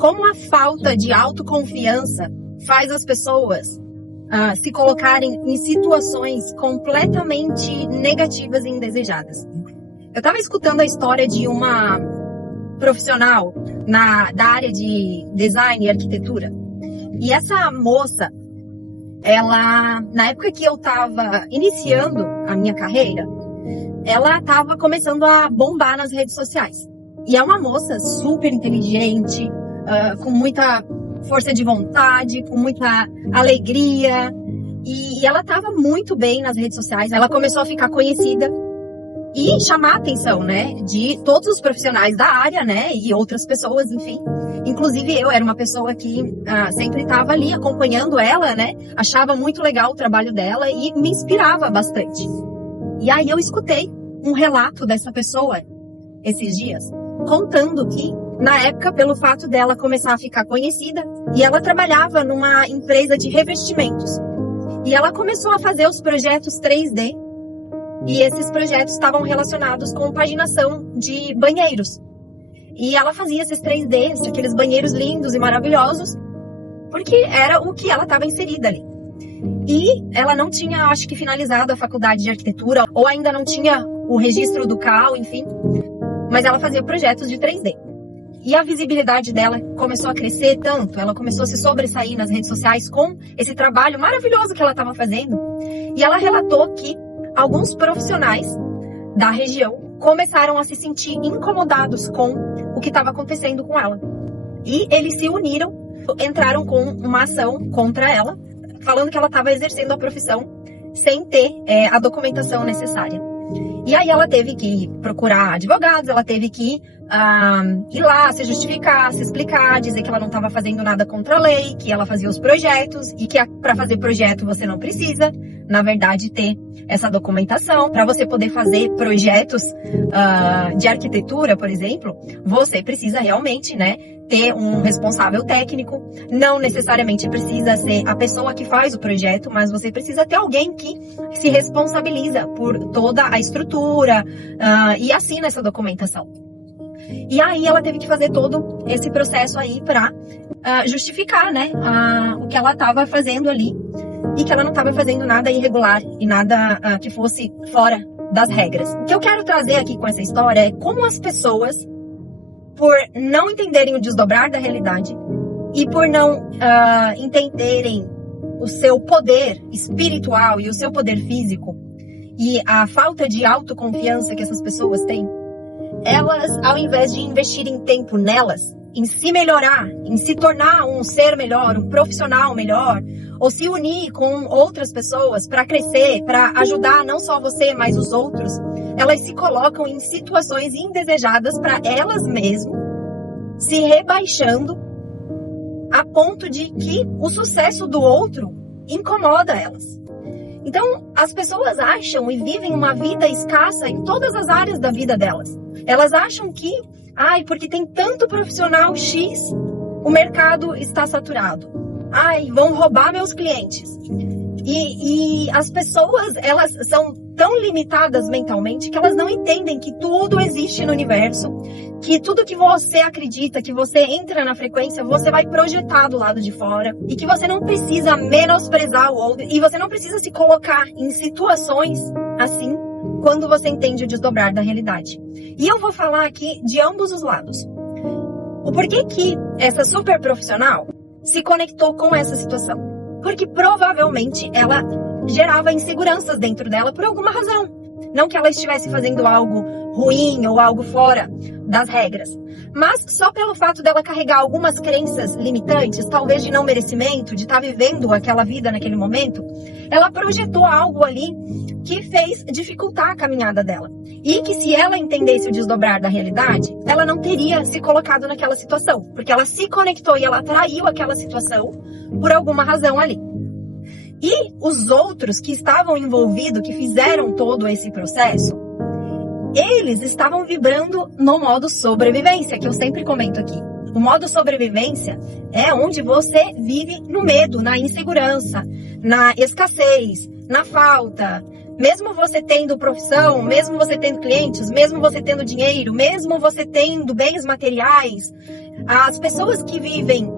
como a falta de autoconfiança faz as pessoas se colocarem em situações completamente negativas e indesejadas. Eu estava escutando a história de uma profissional da área de design e arquitetura. E essa moça, ela, na época que eu estava iniciando a minha carreira, ela estava começando a bombar nas redes sociais. E é uma moça super inteligente, com muita força de vontade, com muita alegria. E ela estava muito bem nas redes sociais. Ela começou a ficar conhecida e chamar a atenção, né, de todos os profissionais da área, né, e outras pessoas, enfim. Inclusive eu era uma pessoa que sempre estava ali acompanhando ela, né, achava muito legal o trabalho dela e me inspirava bastante. E aí eu escutei um relato dessa pessoa esses dias, contando que, na época, pelo fato dela começar a ficar conhecida, e ela trabalhava numa empresa de revestimentos. E ela começou a fazer os projetos 3D, e esses projetos estavam relacionados com paginação de banheiros. E ela fazia esses 3Ds, aqueles banheiros lindos e maravilhosos, porque era o que ela estava inserida ali. E ela não tinha, acho que, finalizado a faculdade de arquitetura, ou ainda não tinha o registro do CAL, enfim. Mas ela fazia projetos de 3D. E a visibilidade dela começou a crescer tanto, ela começou a se sobressair nas redes sociais com esse trabalho maravilhoso que ela estava fazendo. E ela relatou que alguns profissionais da região começaram a se sentir incomodados com o que estava acontecendo com ela. E eles se uniram, entraram com uma ação contra ela, falando que ela estava exercendo a profissão sem ter a documentação necessária. E aí ela teve que procurar advogados, ela teve que ir lá, se justificar, se explicar, dizer que ela não estava fazendo nada contra a lei, que ela fazia os projetos e que para fazer projeto você não precisa, na verdade, ter essa documentação. Para você poder fazer projetos de arquitetura, por exemplo, você precisa realmente, né, ter um responsável técnico. Não necessariamente precisa ser a pessoa que faz o projeto, mas você precisa ter alguém que se responsabiliza por toda a estrutura e assina essa documentação. E aí ela teve que fazer todo esse processo aí para justificar, né, o que ela estava fazendo ali e que ela não estava fazendo nada irregular e nada que fosse fora das regras. O que eu quero trazer aqui com essa história é como as pessoas, por não entenderem o desdobrar da realidade e por não entenderem o seu poder espiritual e o seu poder físico e a falta de autoconfiança que essas pessoas têm, elas, ao invés de investirem tempo nelas, em se melhorar, em se tornar um ser melhor, um profissional melhor, ou se unir com outras pessoas para crescer, para ajudar não só você, mas os outros, elas se colocam em situações indesejadas para elas mesmas, se rebaixando a ponto de que o sucesso do outro incomoda elas. Então, as pessoas acham e vivem uma vida escassa em todas as áreas da vida delas. Elas acham que, porque tem tanto profissional X, o mercado está saturado. Vão roubar meus clientes. E as pessoas, elas são tão limitadas mentalmente que elas não entendem que tudo existe no universo, que tudo que você acredita, que você entra na frequência, você vai projetar do lado de fora, e que você não precisa menosprezar o outro, e você não precisa se colocar em situações assim, quando você entende o desdobrar da realidade. E eu vou falar aqui de ambos os lados. O porquê que essa super profissional se conectou com essa situação? Porque provavelmente ela gerava inseguranças dentro dela por alguma razão. Não que ela estivesse fazendo algo ruim ou algo fora das regras, mas só pelo fato dela carregar algumas crenças limitantes, talvez de não merecimento, de estar vivendo aquela vida naquele momento, ela projetou algo ali que fez dificultar a caminhada dela. E que se ela entendesse o desdobrar da realidade, ela não teria se colocado naquela situação, porque ela se conectou e ela atraiu aquela situação por alguma razão ali. E os outros que estavam envolvidos, que fizeram todo esse processo, eles estavam vibrando no modo sobrevivência, que eu sempre comento aqui. O modo sobrevivência é onde você vive no medo, na insegurança, na escassez, na falta. Mesmo você tendo profissão, mesmo você tendo clientes, mesmo você tendo dinheiro, mesmo você tendo bens materiais, As pessoas que vivem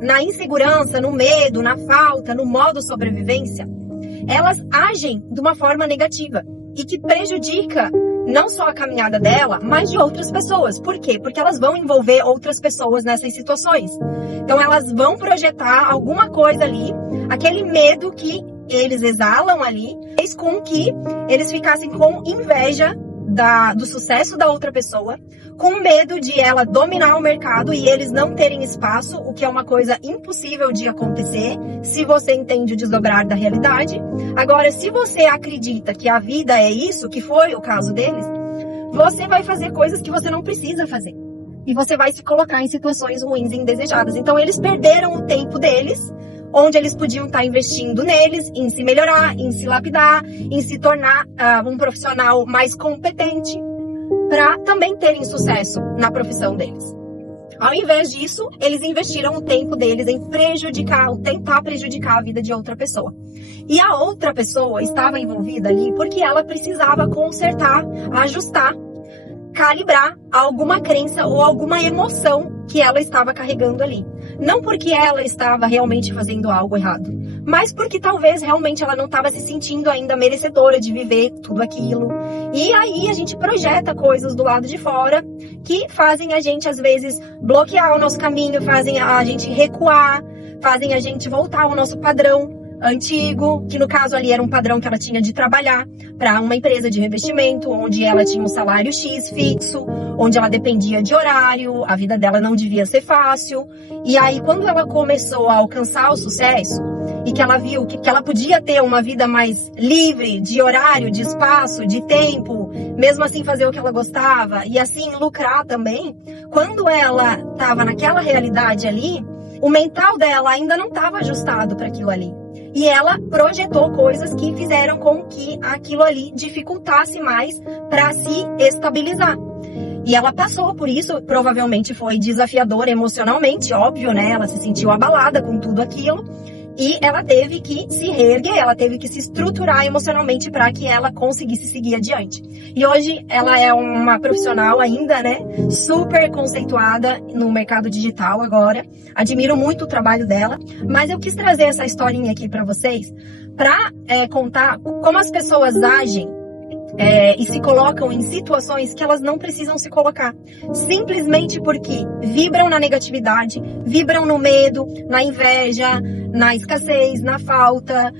na insegurança, no medo, na falta, no modo sobrevivência, elas agem de uma forma negativa e que prejudica não só a caminhada dela, mas de outras pessoas. Por quê? Porque elas vão envolver outras pessoas nessas situações. Então elas vão projetar alguma coisa ali, aquele medo que eles exalam ali, fez com que eles ficassem com inveja do sucesso da outra pessoa, com medo de ela dominar o mercado e eles não terem espaço, o que é uma coisa impossível de acontecer se você entende o desdobrar da realidade. Agora, se você acredita que a vida é isso, que foi o caso deles, você vai fazer coisas que você não precisa fazer. E você vai se colocar em situações ruins e indesejadas. Então, eles perderam o tempo deles, onde eles podiam estar investindo neles, em se melhorar, em se lapidar, em se tornar um profissional mais competente, para também terem sucesso na profissão deles. Ao invés disso, eles investiram o tempo deles em tentar prejudicar a vida de outra pessoa. E a outra pessoa estava envolvida ali porque ela precisava consertar, ajustar, calibrar alguma crença ou alguma emoção que ela estava carregando ali. Não porque ela estava realmente fazendo algo errado, mas porque talvez realmente ela não estava se sentindo ainda merecedora de viver tudo aquilo. E aí a gente projeta coisas do lado de fora que fazem a gente, às vezes, bloquear o nosso caminho, fazem a gente recuar, fazem a gente voltar ao nosso padrão antigo, que no caso ali era um padrão que ela tinha de trabalhar para uma empresa de revestimento, onde ela tinha um salário X fixo, onde ela dependia de horário, a vida dela não devia ser fácil. E aí, quando ela começou a alcançar o sucesso, e que ela viu que ela podia ter uma vida mais livre de horário, de espaço, de tempo, mesmo assim fazer o que ela gostava, e assim lucrar também, quando ela estava naquela realidade ali, o mental dela ainda não estava ajustado para aquilo ali. E ela projetou coisas que fizeram com que aquilo ali dificultasse mais para se estabilizar. E ela passou por isso, provavelmente foi desafiador emocionalmente, óbvio, né? Ela se sentiu abalada com tudo aquilo. E ela teve que se reerguer, ela teve que se estruturar emocionalmente para que ela conseguisse seguir adiante. E hoje ela é uma profissional ainda, né? Super conceituada no mercado digital agora. Admiro muito o trabalho dela. Mas eu quis trazer essa historinha aqui para vocês, para contar como as pessoas agem e se colocam em situações que elas não precisam se colocar. Simplesmente porque vibram na negatividade, vibram no medo, na inveja, na escassez, na falta.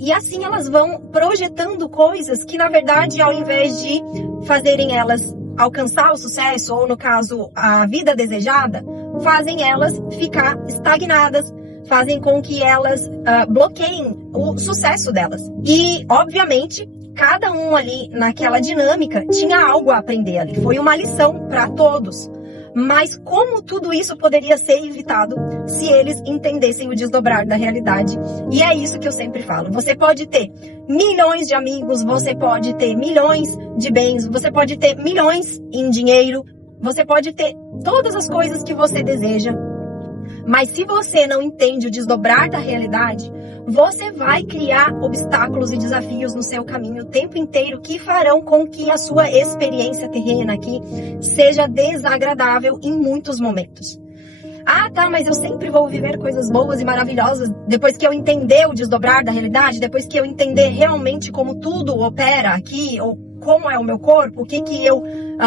E assim elas vão projetando coisas que, na verdade, ao invés de fazerem elas alcançar o sucesso, ou no caso, a vida desejada, fazem elas ficar estagnadas, fazem com que elas bloqueiem o sucesso delas. E, obviamente, cada um ali naquela dinâmica tinha algo a aprender ali. Foi uma lição para todos. Mas como tudo isso poderia ser evitado se eles entendessem o desdobrar da realidade? E é isso que eu sempre falo. Você pode ter milhões de amigos, você pode ter milhões de bens, você pode ter milhões em dinheiro, você pode ter todas as coisas que você deseja. Mas se você não entende o desdobrar da realidade, você vai criar obstáculos e desafios no seu caminho o tempo inteiro que farão com que a sua experiência terrena aqui seja desagradável em muitos momentos. Ah, tá, mas eu sempre vou viver coisas boas e maravilhosas depois que eu entender o desdobrar da realidade, depois que eu entender realmente como tudo opera aqui, ou como é o meu corpo, o que eu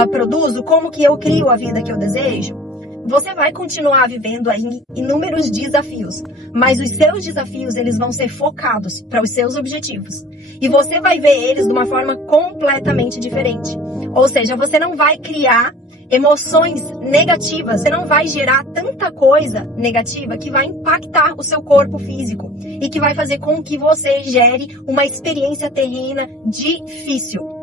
produzo, como que eu crio a vida que eu desejo. Você vai continuar vivendo aí inúmeros desafios, mas os seus desafios eles vão ser focados para os seus objetivos. E você vai ver eles de uma forma completamente diferente. Ou seja, você não vai criar emoções negativas, você não vai gerar tanta coisa negativa que vai impactar o seu corpo físico e que vai fazer com que você gere uma experiência terrena difícil.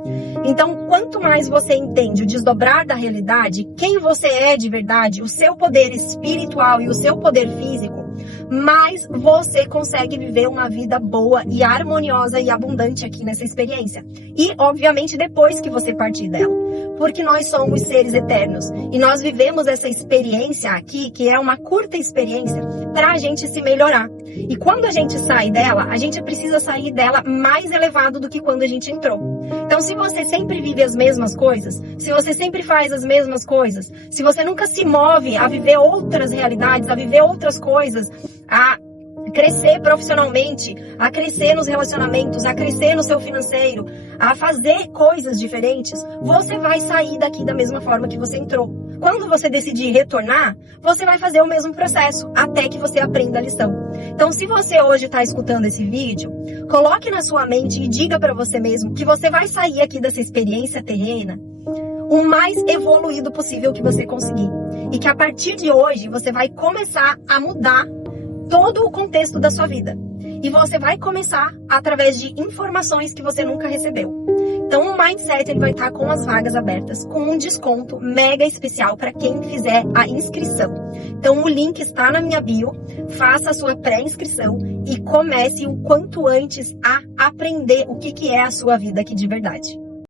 Então, quanto mais você entende o desdobrar da realidade, quem você é de verdade, o seu poder espiritual e o seu poder físico, mais você consegue viver uma vida boa e harmoniosa e abundante aqui nessa experiência. E, obviamente, depois que você partir dela. Porque nós somos seres eternos e nós vivemos essa experiência aqui, que é uma curta experiência, para a gente se melhorar. E quando a gente sai dela, a gente precisa sair dela mais elevado do que quando a gente entrou. Então, se você sempre vive as mesmas coisas, se você sempre faz as mesmas coisas, se você nunca se move a viver outras realidades, a viver outras coisas, a crescer profissionalmente, a crescer nos relacionamentos, a crescer no seu financeiro, a fazer coisas diferentes, você vai sair daqui da mesma forma que você entrou. Quando você decidir retornar, você vai fazer o mesmo processo, até que você aprenda a lição. Então, se você hoje está escutando esse vídeo, coloque na sua mente e diga para você mesmo que você vai sair aqui dessa experiência terrena o mais evoluído possível que você conseguir. E que a partir de hoje, você vai começar a mudar todo o contexto da sua vida. E você vai começar através de informações que você nunca recebeu. Então o Mindset ele vai estar com as vagas abertas, com um desconto mega especial para quem fizer a inscrição. Então o link está na minha bio, faça a sua pré-inscrição e comece o quanto antes a aprender o que é a sua vida aqui de verdade.